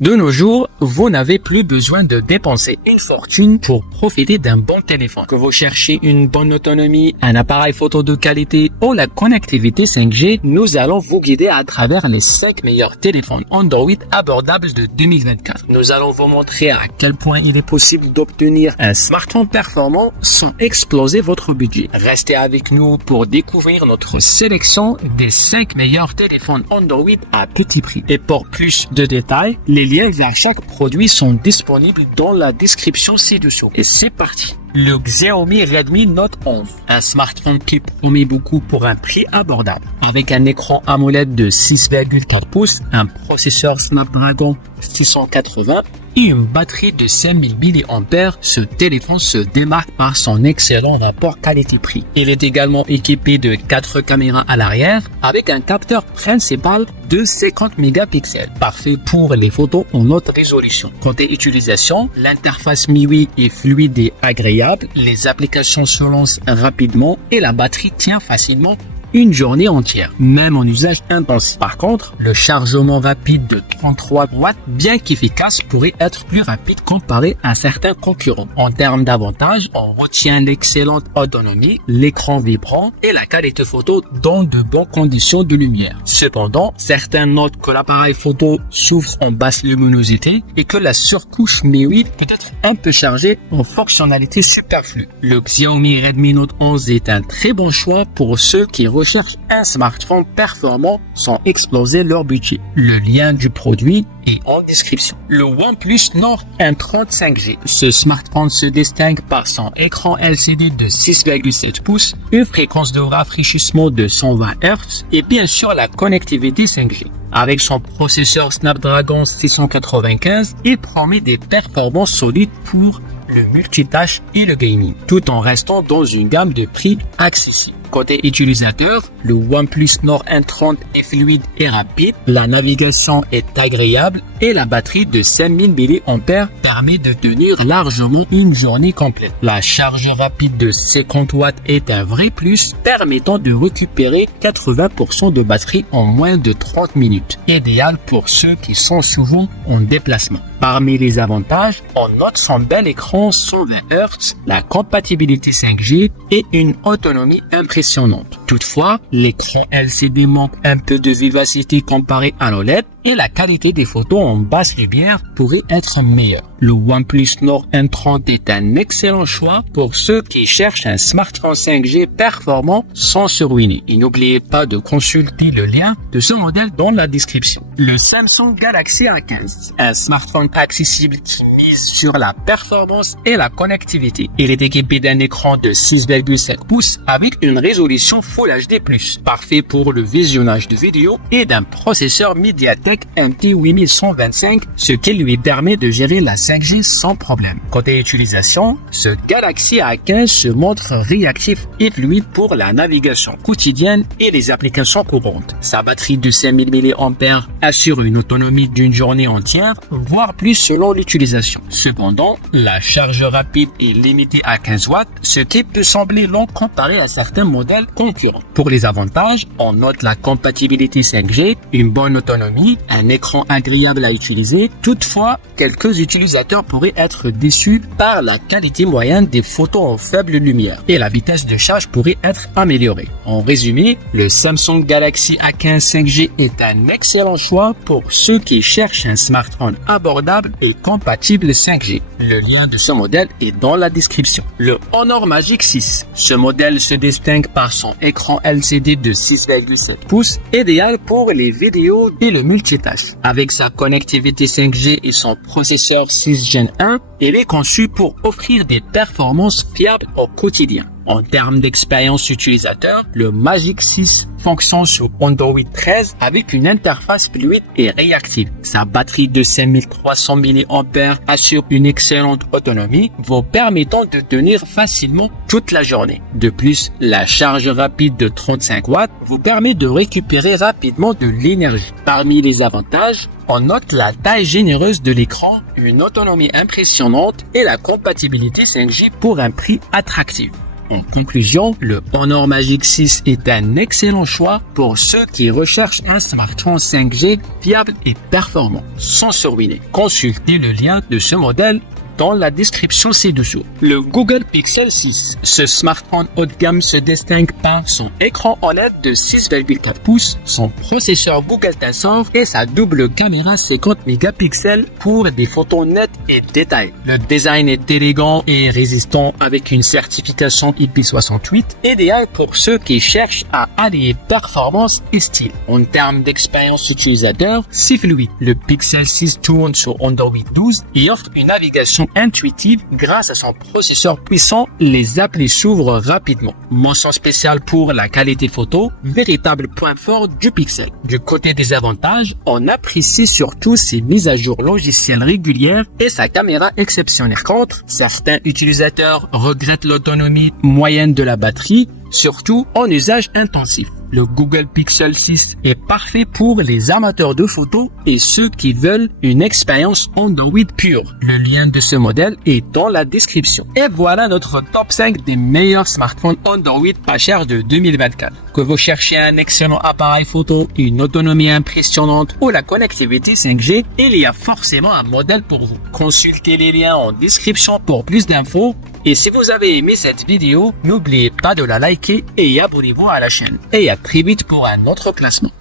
De nos jours, vous n'avez plus besoin de dépenser une fortune pour profiter d'un bon téléphone. Que vous cherchez une bonne autonomie, un appareil photo de qualité ou la connectivité 5G, nous allons vous guider à travers les 5 meilleurs téléphones Android abordables de 2024. Nous allons vous montrer à quel point il est possible d'obtenir un smartphone performant sans exploser votre budget. Restez avec nous pour découvrir notre sélection des 5 meilleurs téléphones Android à petit prix. Et pour plus de détails, les liens vers chaque produit sont disponibles dans la description ci-dessous. Et c'est parti. Le Xiaomi Redmi Note 11, un smartphone qui promet beaucoup pour un prix abordable. Avec un écran AMOLED de 6,4 pouces, un processeur Snapdragon 680 et une batterie de 5000 mAh, ce téléphone se démarque par son excellent rapport qualité-prix. Il est également équipé de 4 caméras à l'arrière avec un capteur principal de 50 mégapixels, parfait pour les photos en haute résolution. Côté utilisation, l'interface MIUI est fluide et agréable, les applications se lancent rapidement et la batterie tient facilement une journée entière, même en usage intensif. Par contre, le chargement rapide de 33 watts, bien qu'efficace, pourrait être plus rapide comparé à certains concurrents. En termes d'avantages, on retient l'excellente autonomie, l'écran vibrant et la qualité photo dans de bonnes conditions de lumière. Cependant, certains notent que l'appareil photo souffre en basse luminosité et que la surcouche MIUI peut être un peu chargée en fonctionnalités superflues. Le Xiaomi Redmi Note 11 est un très bon choix pour ceux qui recherchent un smartphone performant sans exploser leur budget. Le lien du produit est en description. Le OnePlus Nord N30 5G. Ce smartphone se distingue par son écran LCD de 6,7 pouces, une fréquence de rafraîchissement de 120 Hz et bien sûr la connectivité 5G. Avec son processeur Snapdragon 695, il promet des performances solides pour le multitâche et le gaming, tout en restant dans une gamme de prix accessible. Côté utilisateur, le OnePlus Nord N30 est fluide et rapide, la navigation est agréable et la batterie de 5000 mAh permet de tenir largement une journée complète. La charge rapide de 50 watts est un vrai plus, permettant de récupérer 80% de batterie en moins de 30 minutes, idéal pour ceux qui sont souvent en déplacement. Parmi les avantages, on note son bel écran 120 Hz, la compatibilité 5G et une autonomie impressionnante. Toutefois, l'écran LCD manque un peu de vivacité comparé à l'OLED et la qualité des photos en basse lumière pourrait être meilleure. Le OnePlus Nord N30 est un excellent choix pour ceux qui cherchent un smartphone 5G performant sans se ruiner. Et n'oubliez pas de consulter le lien de ce modèle dans la description. Le Samsung Galaxy A15, un smartphone accessible qui mise sur la performance et la connectivité. Il est équipé d'un écran de 6,7 pouces avec une résolution Full HD+, parfait pour le visionnage de vidéos et d'un processeur MediaTek MT 8125, ce qui lui permet de gérer la 5G sans problème. Côté utilisation, ce Galaxy A15 se montre réactif et fluide pour la navigation quotidienne et les applications courantes. Sa batterie de 5000 mAh assure une autonomie d'une journée entière, voire plus selon l'utilisation. Cependant, la charge rapide est limitée à 15 watts, ce qui peut sembler long comparé à certains modèles concurrents. Pour les avantages, on note la compatibilité 5G, une bonne autonomie, un écran agréable à utiliser. Toutefois, quelques utilisateurs pourraient être déçus par la qualité moyenne des photos en faible lumière et la vitesse de charge pourrait être améliorée. En résumé, le Samsung Galaxy A15 5G est un excellent choix pour ceux qui cherchent un smartphone abordable et compatible 5G. Le lien de ce modèle est dans la description. Le Honor Magic 6. Ce modèle se distingue par son écran LCD de 6,7 pouces, idéal pour les vidéos et le multitâche. Avec sa connectivité 5G et son processeur 6 Gen 1, il est conçu pour offrir des performances fiables au quotidien. En termes d'expérience utilisateur, le Magic 6 fonctionne sur Android 13 avec une interface fluide et réactive. Sa batterie de 5300 mAh assure une excellente autonomie, vous permettant de tenir facilement toute la journée. De plus, la charge rapide de 35 watts vous permet de récupérer rapidement de l'énergie. Parmi les avantages, on note la taille généreuse de l'écran, une autonomie impressionnante et la compatibilité 5G pour un prix attractif. En conclusion, le Honor Magic 6 est un excellent choix pour ceux qui recherchent un smartphone 5G fiable et performant, sans se ruiner. Consultez le lien de ce modèle dans la description ci-dessous. Le Google Pixel 6. Ce smartphone haut de gamme se distingue par son écran OLED de 6,4 pouces, son processeur Google Tensor et sa double caméra 50 mégapixels pour des photos nettes et détaillées. Le design est élégant et résistant avec une certification IP68, idéal pour ceux qui cherchent à allier performance et style. En termes d'expérience utilisateur, c'est fluide. Le Pixel 6 tourne sur Android 12 et offre une navigation intuitive grâce à son processeur puissant. Les applis s'ouvrent rapidement. Mention spéciale pour la qualité photo, véritable point fort du Pixel. Du côté des avantages, on apprécie surtout ses mises à jour logicielles régulières et sa caméra exceptionnelle. Contre, certains utilisateurs regrettent l'autonomie moyenne de la batterie, surtout en usage intensif. Le Google Pixel 6 est parfait pour les amateurs de photos et ceux qui veulent une expérience Android pure. Le lien de ce modèle est dans la description. Et voilà notre top 5 des meilleurs smartphones Android pas chers de 2024. Que vous cherchiez un excellent appareil photo, une autonomie impressionnante ou la connectivité 5G, il y a forcément un modèle pour vous. Consultez les liens en description pour plus d'infos. Et si vous avez aimé cette vidéo, n'oubliez pas de la liker et abonnez-vous à la chaîne. Et à très vite pour un autre classement.